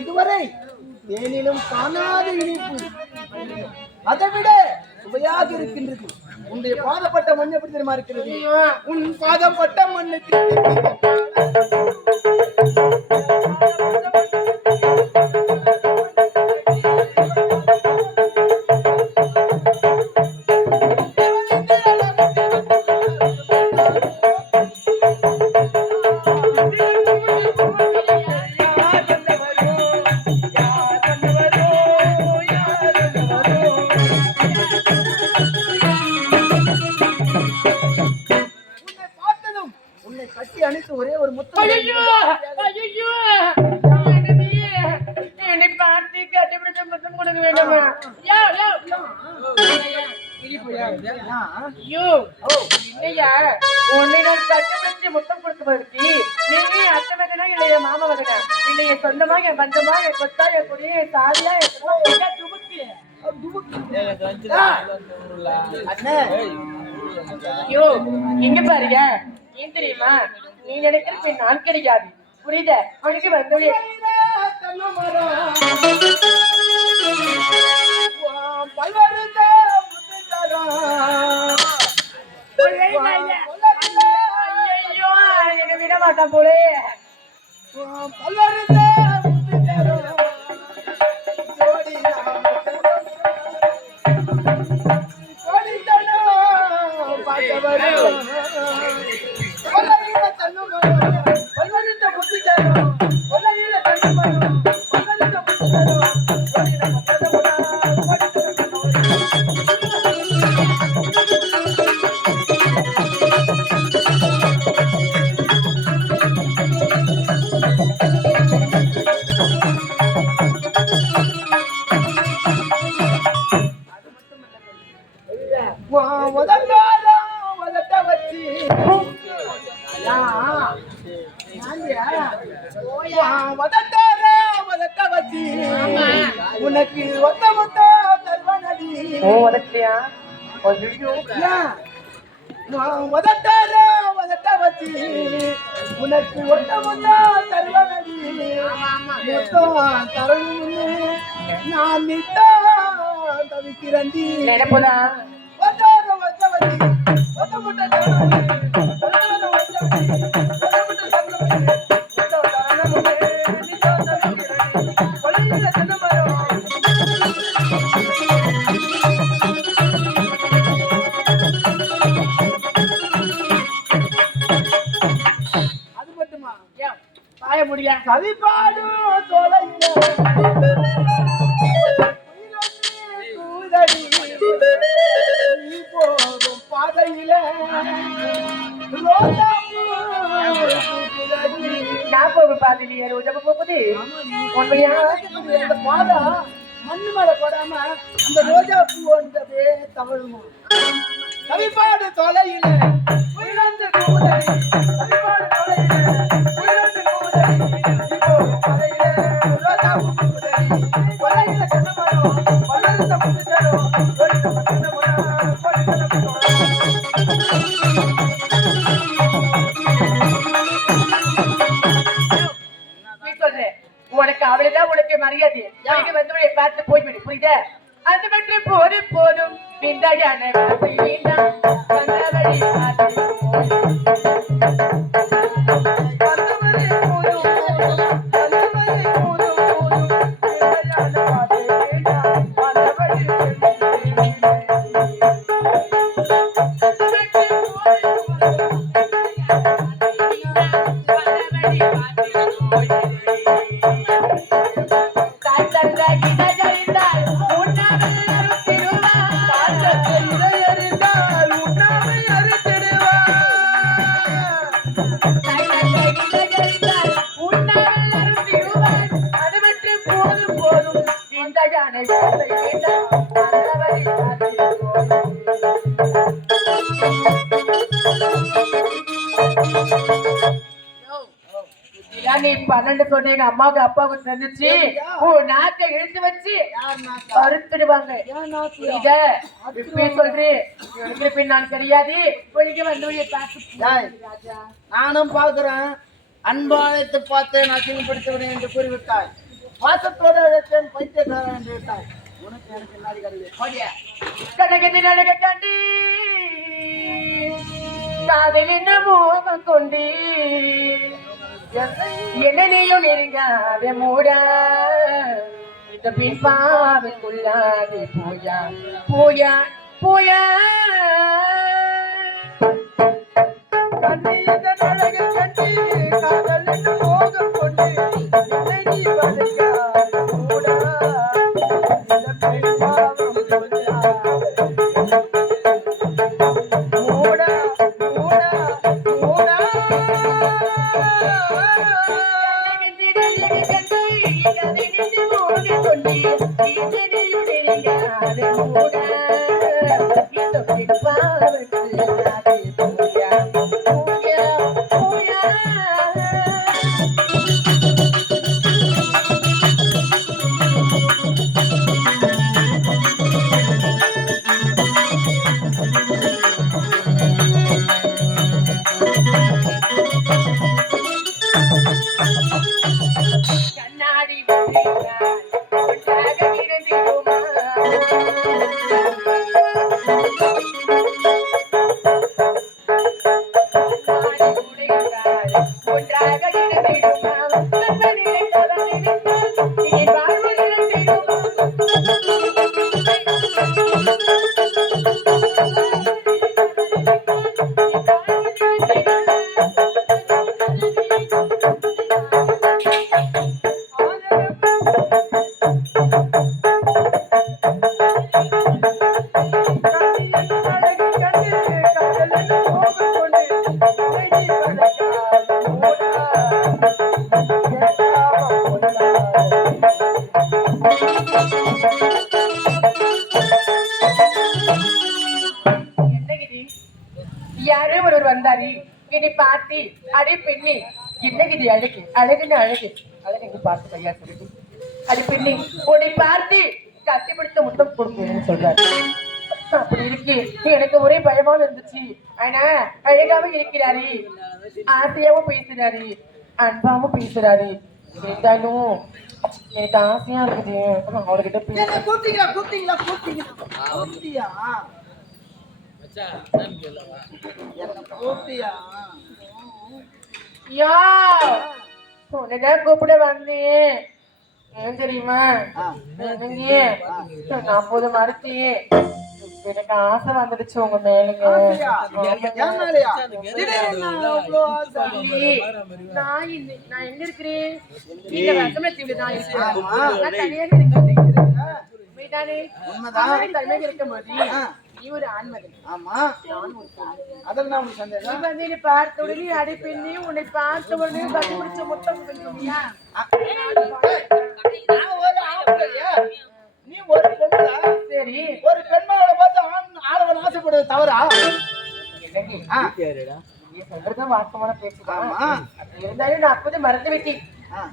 இதுவரை தேனிலும் காணாத இனிப்பு, அதை விட சுவையாக இருக்கின்றது. உன்னுடைய பாதப்பட்ட மண் எப்படி தெரியுமா இருக்கிறது? உன் பாதப்பட்ட மண்ணுக்கு ஒரே ஒரு முத்தம். என்னை பார்த்து கட்டிப்பிடிச்ச முத்தம் கொடுக்க வேண்டாமா? இல்லையா, உன்னை நான் கட்டிப்பிடிச்சு முத்தம் கொடுப்பதற்கு நீ அத்தை மகனா இல்லையா மாமா மகனா இல்லைய சொந்தமாக என் பந்தமாக என் கொத்தா என் குடிய என் சாதியா ஐயோ எங்க பாருங்க. ஏன் தெரியுமா, நீ நினைக்கிற நான் கிடைக்காது. புரியுத? அவனுக்கு வந்து என்ன விட மாட்டான் போலே. உனக்கு ஒத்த மொத்த தருவனடி உதட்ட வச்சு உனக்கு ஒத்த மொத்த தருவனடி. மொத்தம் தரணும்னு நான் நித்தான் தவிக்கிறண்டி. கவிப்பாடும் தொலைல போகும் பாதையில நான் போகும் பாதையில ரோஜா போகுது. அந்த பாதை மண்ணு மேல போடாம அந்த ரோஜா பூ வந்ததே தவழுமா. கவிப்பாடு தொலையில உனக்கு அவளைதான் உனக்கு மரியாதை. வந்து பார்த்து போய்விடு. புரியுத? அந்த மட்டும் போது போதும் விந்தையான தாய் தந்த நீ 12 சொன்ன எங்க அம்மாவுக்கு அப்பாவுக்கு தெரிஞ்சிச்சு உன் நாக்கை இழுத்து வச்சு அறுத்துடுவாங்க. புரியுதா? இப்பயே சொல்றேன் எனக்கு பின் நான் தெரியாது. நானும் பாக்குறேன். அன்பாயத்தை பார்த்து நான் அசிங்கப்படுத்துவேன் என்று கூறிவிட்டாய். பாசத்தோடு அழைத்தேன் பைத்தியக்காரன் என்று விட்டாய். உனக்கு எனக்கு நாடி கடக கண்டி காதலின் மோகம் கொண்டி என்னையும் நெருங்காத மூடா இந்த பின் பாவைக்குள்ளாதே போயா போயா போயா கண்ணியின் அழகு கண்டி காதலின் மோகம் கொண்டு என்னை நீ வதைக்காத மூடா இந்த பின் பாவம் கொள்ளாதே மூடா மூடா மூடா கண்ணாடி யாரோ ஒருவர் வந்தாரு என்னை பார்த்து அடி பெண்ணி என்னகிது அழகு அழகுன்னு அழகு அழகு பார்த்து கையா சொல்லுது அடி பெண்ணி உன்னை பார்த்து கட்டிப்பிடித்த முத்தம் கொடுக்கணும்னு சொல்றாரு. அப்படி இருக்கு எனக்கு ஒரே பயமாக இருந்துச்சு. ஆனா அழகாவும் இருக்கிறாரு, ஆசையாவும் பேசுறாரு, அன்பாவும் பேசுறாரு. இருந்தாலும் எனக்கு ஆசையா இருக்குது அவர்கிட்ட பேச. உன்னதான் கூப்பிட வந்தேன். ஏன் தெரியுமா? நான் போது மறுத்தேன். எனக்கு ஆசை வந்துடுச்சு உங்க மேலுங்க. நான் எங்க இருக்கிறேன்? நீங்க ரசமல தீவுல தான் இருக்கேன். நீ ஒரு ஆண்மகன். ஆமா, அதெல்லாம் உனக்கு சந்தேகம். நீ பார்த்த உடனே அடிப்பெண்ணி உன்னை பார்த்த உடனே கண்டுபிடிச்ச முத்தம் சொல்லுவியா? நீ ஒரு பெண்ணா? சரி, ஒரு பெண்ணோட பார்த்து ஆடவன் ஆசைப்படுவது தவறா? நீ சொல்றதுதான் வாஸ்தவமான பேச்சுதான். இருந்தாலும் நான் அப்போதே மறந்து விட்டேன்.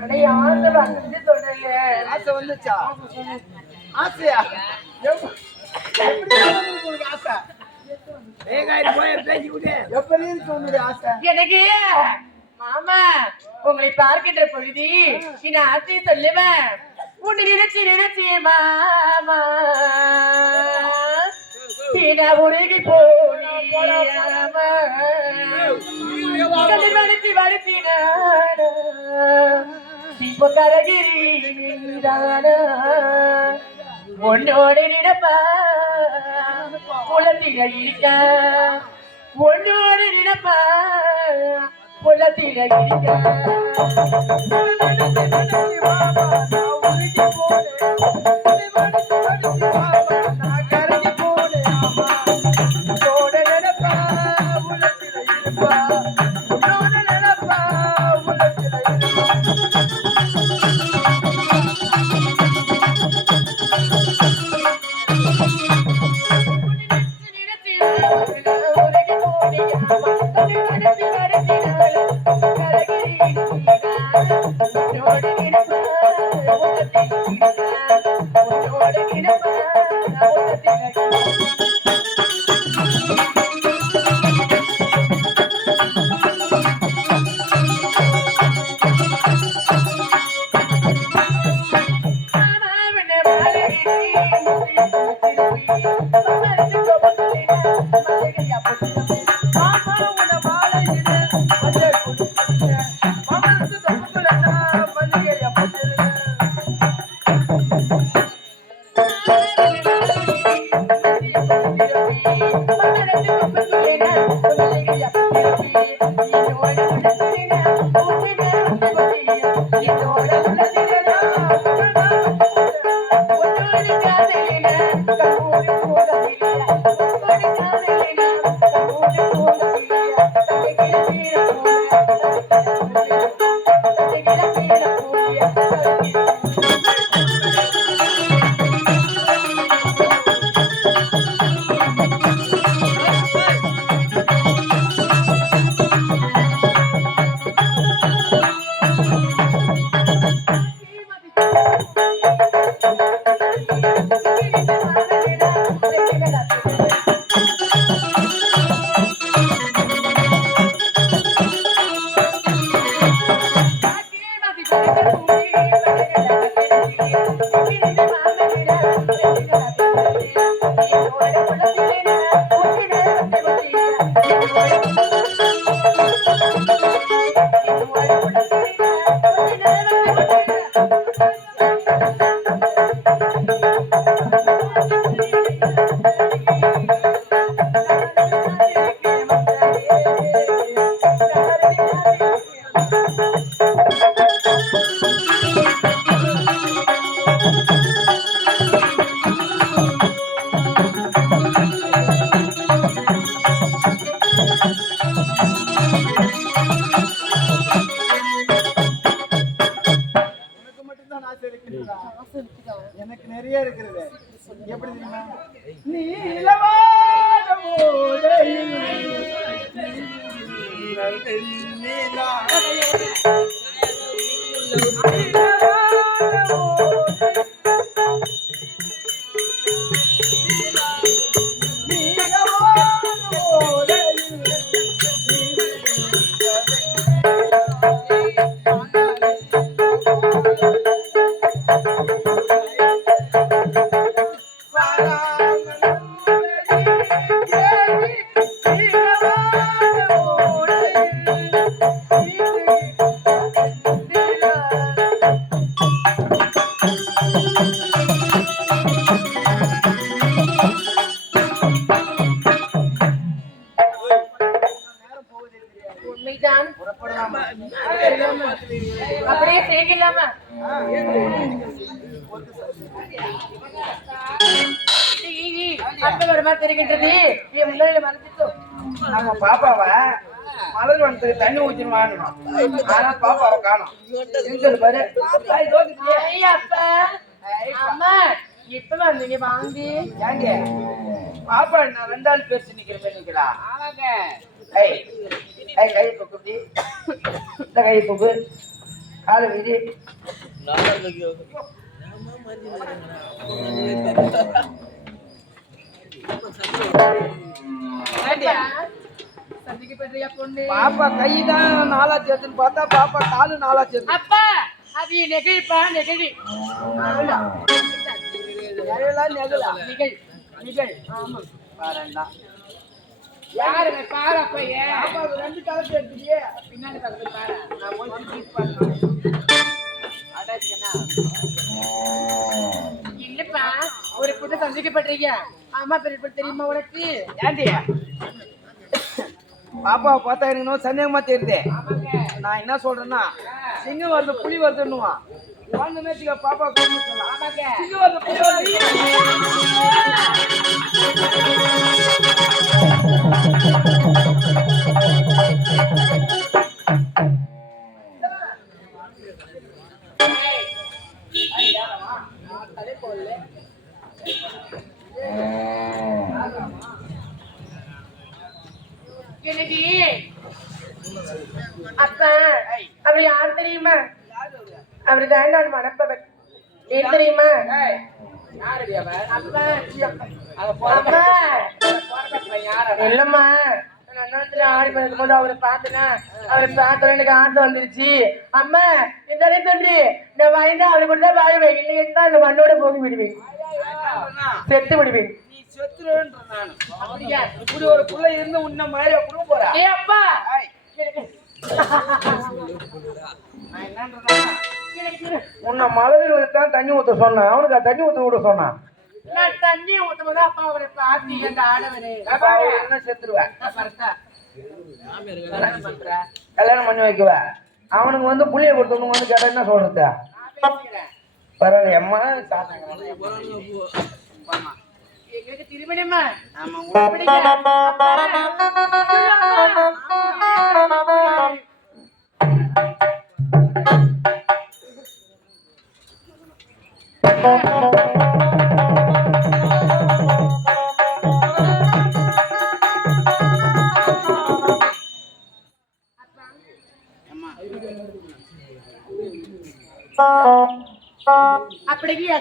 ஆனா யாரும் வந்து சொல்றேன் ஆசை வந்துச்சா? ஆசையா? எனக்கு மாமா உங்களை பார்க்கின்ற பொழுது இந்த ஆசையை சொல்லுவேன். உன்னை நினைச்சு நினைச்சு மாமா உருகி போனாமா மறுத்தி மறுத்தின இப்போ கரகிரி உன்னோட நினைப்பா புலத்தில இருக்க, உன்னோட நினைப்பா புலத்தில இருக்க. எனக்கு நிறைய இருக்கிறது. எப்படி தெரியுமா? நீ இளவான ஓடையில் நீலா அப்படியே செய்யலாமா? தெரிகின்றது நம்ம பாப்பாவை மலர் வனத்துக்கு தண்ணி ஊற்றின்னு வாங்கணும். ஆனா பாப்பாவை காணும். பாரு அம்மா இப்ப வந்தீங்க வாங்கி ஏங்க பாப்பா நான் 2 ஆள் பேசி நிக்கிறா. கை கூப்பி இந்த கை கூப்பு கால வீதி பாப்பா கை தான் 4ஆ சேர்த்துன்னு பார்த்தா பாப்பா காலு 4ஆ சேர்த்து. அப்பா அது நெகிழ்ப்பா நெகிழி நிகழ் நிகழ் ஆமா பாருண்டா யாருங்க பாரு அப்ப ஏன் பாப்பா 2 காலத்து எடுத்துக்கியே பின்னாடி பக்கத்துல பாரு நான் போய் ட்ரீட் பண்ணேன். அடாச்சுனா இல்லப்பா ஒரு புது சந்திக்கப்படுறீங்க. ஆமா பெரிய தெரியுமா உனக்கு? ஏண்டி பாப்பாவை பார்த்தா எனக்கு சந்தேகமா தெரியுது. நான் என்ன சொல்றேன்னா சிங்கம் வருது புலி வருதுன்னுவான். வாங்க நேச்சுக்க பாப்பா சிங்கம் வருது புலி வருது. அப்ப அவர் யார் தெரியுமா? அவர் வேண்டாம் மணப்பவர். ஏன் தெரியுமா? யாரடி அவன்? அம்மா, அவ போறப்ப யாரா? இல்லம்மா, நான் அண்ணாத்துல ஆடி போது அவரை பார்த்தேன்னா அவரை பார்த்தோம் எனக்கு ஆசை வந்துருச்சு. அம்மா இந்த சொல்லி இந்த வாய்ந்தா அவரை கூட தான் வாழ இல்லைன்னா அந்த மண்ணோட போகி விடுவேன், செத்து விடுவேன். நீ செத்துருன்ற நான் அப்படியா? இப்படி ஒரு புள்ள இருந்து உன்ன மாதிரி குடும்ப போறா? ஏ அப்பா, நான் என்னன்றா உன்னை மலர்களுக்கு தான் தண்ணி ஊத்த சொன்னேன், அவனுக்கு தண்ணி ஊத்த விட சொன்னான். நான் தண்ணி ஊத்தும்போது அப்பா அவரை பார்த்து எங்க ஆடவரு என்ன செத்துருவேன், கல்யாணம் பண்ணி வைக்குவேன். அவனுக்கு வந்து புள்ளிய கொடுத்தவனுக்கு வந்து கேட்டா என்ன சொல்றது? பரவாயில்ல அம்மா எங்களுக்கு திருமணமா அப்படியே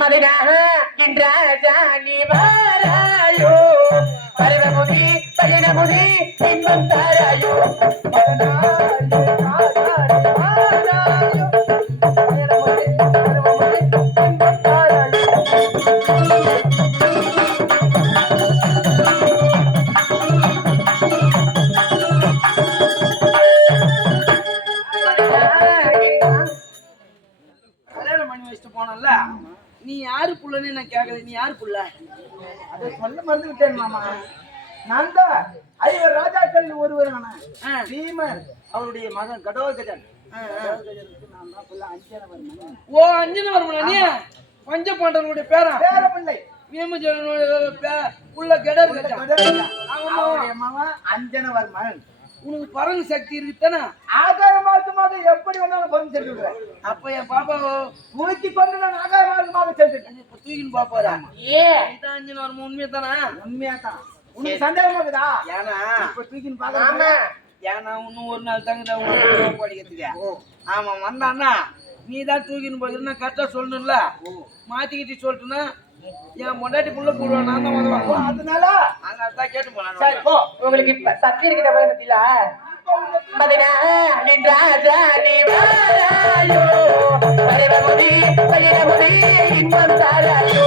மதினாக இன்றாஜா நீ வாராயோ பருவமுடி பகிரமுடி இன்பம் தாராயோ போனல. நீ யாரு புள்ளன்னு நான் கேட்கல, நீ யாரு புள்ள? அதை சொல்ல மறந்துவிட்டேன் மாமா. நான் தான் ஐவர் ராஜாக்கள் ஒருவர். பீமன் அவருடைய மகன் கடோகஜன். ஓ அஞ்சனவர்மன், நீ பஞ்ச பாண்டவனுடைய பேரா? பேர பிள்ளை பீமஜனுடைய புள்ள கடோகஜன். அவருடைய மகன் அஞ்சனவர்மன். உனக்கு பரங்கு சக்தி இருக்குதானே? ஆகாய மார்க்கமாக எப்படி வந்தாலும் பரங்கு சென்று. அப்ப என் பாப்பா தூக்கி கொண்டு நான் ஆகாய மார்க்கமாக சென்றுட்டேன். இப்ப தூக்கின்னு பாப்பாரா? அஞ்சனவர்மன் உண்மையா தானே? உண்மையா தான். உனக்கு சந்தேகமா இருக்குதா? ஏன்னா இப்ப தூக்கின்னு பாக்க. ஏன்னா இன்னும் ஒரு நாள் தங்குதா படிக்கிறதுக்கு. ஆமா வந்தான்னா நீ தான் தூக்கின்னு போயிருந்தா கரெக்டா சொல்லணும்ல. மாத்திக்கிட்டு சொல்லிட்டுனா என் பொண்டாட்டி புள்ள போடுவான், நான் தான் வருவான். அதனால அங்க அதான் கேட்டு போலாம். சரி போ. உங்களுக்கு இப்ப சக்தி இருக்குதா பத்தில? மதினா நின்றாஜா நீ வாராயோ பரிவமுடி பரிவமுடி இன்பம் தாராயோ.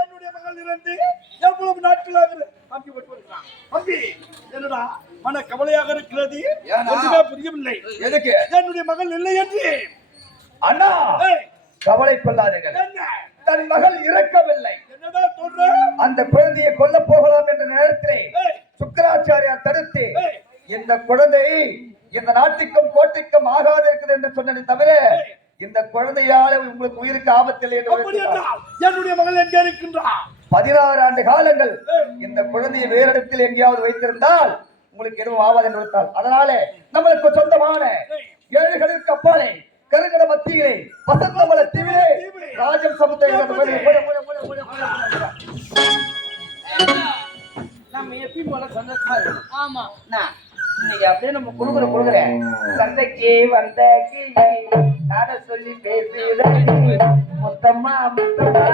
என்னுடைய மகள் இருந்து எவ்வளவு நாட்களாக என்னடா மன கவலையாக இருக்கிறது, ஒன்றுமே புரியவில்லை. எதுக்கு என்னுடைய மகள் இல்லை என்று? அண்ணா கவலை கொள்ளாதீர்கள், தன் மகள் இறக்கவில்லை. என்னதான் சொல்ற? அந்த குழந்தையை கொல்ல போகலாம் என்ற நேரத்திலே சுக்கராச்சாரியார் தடுத்து இந்த குழந்தை இந்த நாட்டுக்கும் கோட்டைக்கும் ஆகாது இருக்குது என்று சொன்னதை தவிர இந்த குழந்தையால உங்களுக்கு உயிருக்கு ஆபத்தில் என்னுடைய மகள் எங்கே இருக்கின்றார்? 16 ஆண்டு காலங்கள் இந்த குழந்தையை வேறு இடத்தில் எங்கேயாவது வைத்திருந்தால் உங்களுக்கு எதுவும் ஆவாது என்று விட்டால், அதனால நம்மளுக்கு சொந்தமான ஏழுகளுக்கு அப்பாலே கருங்கட மத்தியிலே வசந்தமல தீவிலே ராஜம் சமுத்திரம் நம்ம எப்பயும் போல சந்தோஷமா இருக்கணும். ஆமா இன்னைக்கு அப்படியே நம்ம கொடுக்குற சந்தைக்கு வந்த காட சொல்லி பேசுதடி மொத்தமா மொத்தமா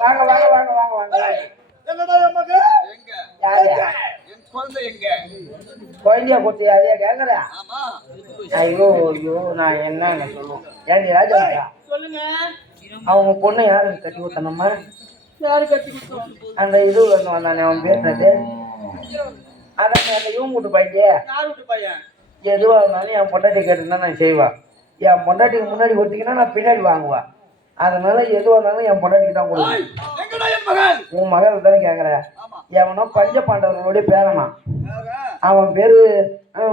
வாங்க வாங்க வாங்க வாங்க வாங்க. என்னடா குழந்தை எங்க? குழந்தைய கொடுத்து யாரையா கேக்குற? ஆமா. ஐயோ ஐயோ நான் என்ன சொல்லுவோம்? ஏன்டி ராஜா சொல்லுங்க. அவங்க பொண்ணை யாருக்கு கட்டி கொடுத்தனம்மா? யாரு கட்டி கொடுத்தோம்? அந்த இது வந்தானே அவன் பேசுறது அதான் அந்த இவங்க வீட்டு பையன் யார் வீட்டு பையன்? எதுவாக இருந்தாலும் என் பொண்டாட்டி கேட்டுருந்தா நான் செய்வேன். என் பொண்டாட்டிக்கு முன்னாடி கொடுத்தீங்கன்னா நான் பின்னாடி வாங்குவேன். அதனால எதுவாக இருந்தாலும் என் பொண்டாட்டிக்கு தான் கொடுக்கும். எங்கடா என் மகன்? உன் மகள் தானே கேட்குறேன். ஆமா. எவனோ பஞ்ச பாண்டவர்களுடைய பேரனா, யாரா? அவன் பேரு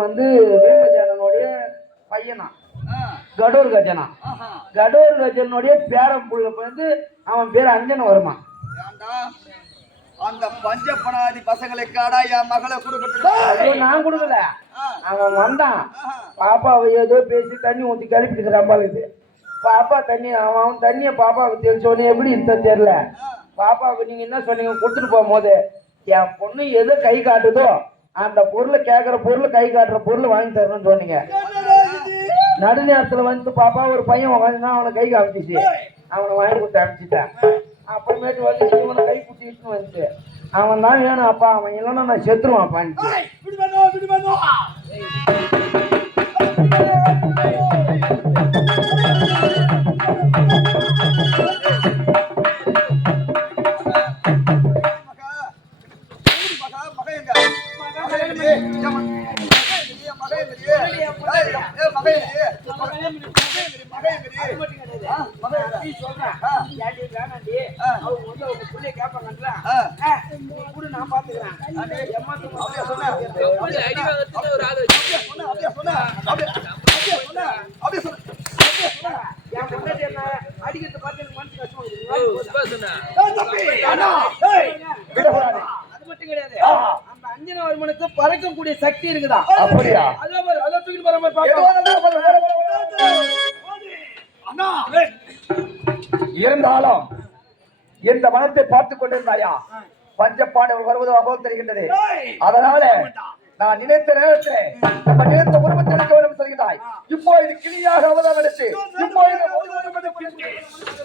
வந்து வீமஜானனுடைய பையனா, கடோர் கஜனா. ஆஹா. கடோர் கஜனுடைய பேரன் புள்ள வந்து அவன் பேர் அஞ்சன் வருமா. ஏன்டா அந்த பஞ்சப்பனாதி பசங்களுக்காடா என் மகளை கொடுக்கட்டும்? ஐயோ நான் கொடுக்கல, அவன் வந்தான். பாப்பாவை ஏதோ பேசி தண்ணி ஊற்றி கழுப்பிட்டு அம்பாளுக்கு. பாப்பா தண்ணி அவன் தண்ணியை பாப்பாவுக்கு தெரிஞ்சோடனே எப்படி இருந்த தெரியல. பாப்பாவுக்கு நீங்க என்ன சொன்னீங்க கொடுத்துட்டு போகும்போது என் பொண்ணு எதோ கை காட்டுதோ அந்த பொருளை கேட்குற பொருள் கை காட்டுற பொருள் வாங்கி தரணும்னு சொன்னீங்க. நடு நேரத்தில் வந்து பாப்பா ஒரு பையன் உட்காந்துனா அவனை கை காமிச்சிச்சு, அவனை வாங்கி கொடுத்து அனுப்பிச்சிட்டேன். அப்புறமேட்டு வந்து இவனை கை குத்திட்டு வந்துச்சு. அவன் தான் வேணும் அப்பா, அவன் இல்லைன்னா நான் செத்துருவான் அப்பான்னு. அஞ்சனவர்மனுக்கு பறக்கக்கூடிய சக்தி இருக்குதா? அப்படியா? இருந்தாலும் இந்த மனத்தை பார்த்துக் கொண்டிருந்தாயா? பஞ்சப்பாண்டவர் வருவது அபோல் தெரிகின்றது. அதனால நான் நினைத்த நேரத்தில் நம்ம நினைத்த உருவத்தை எடுக்க வேண்டும் சொல்கிறாய். இப்போ இது கிளியாக அவதான் நடத்து. இப்போ